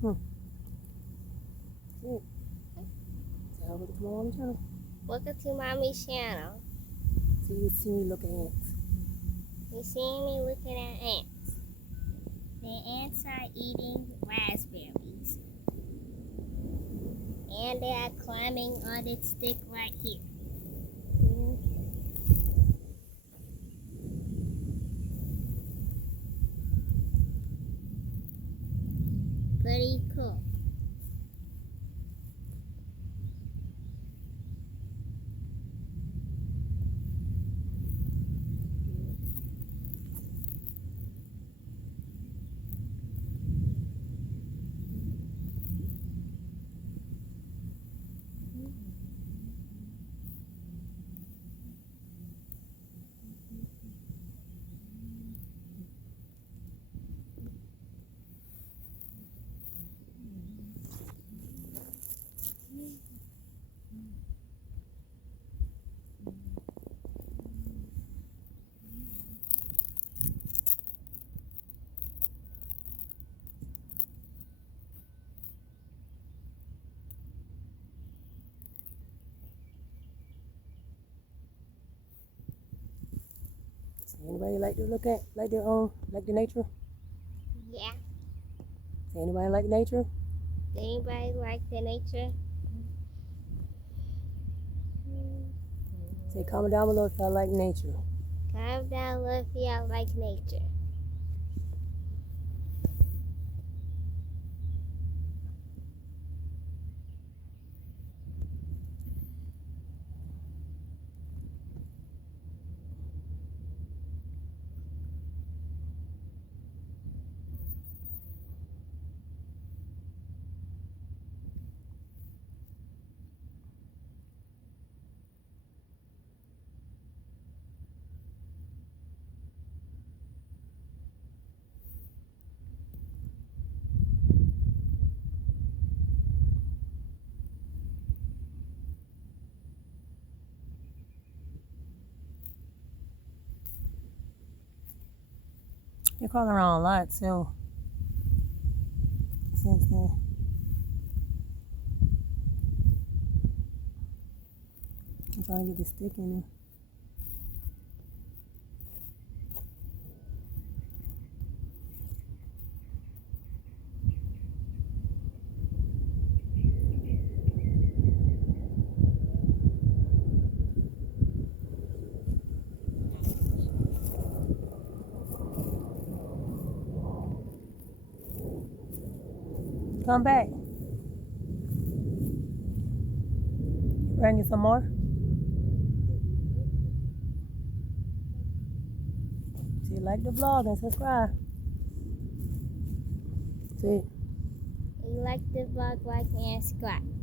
Hmm. Good. Say hello to my mommy channel. Welcome to Mommy's channel. So you see me look at ants. You see me looking at ants. The ants are eating raspberries. And they are climbing on this stick right here. Pretty cool. So anybody like to look at like the nature? Yeah. Say anybody like nature? Anybody like the nature? Say comment down below if y'all like nature. Comment down below if y'all like nature. They're calling around a lot too. Since then. I'm trying to get the stick in there. Come back. Bring you some more. See, like the vlog and subscribe. See. You like the vlog, like, and subscribe.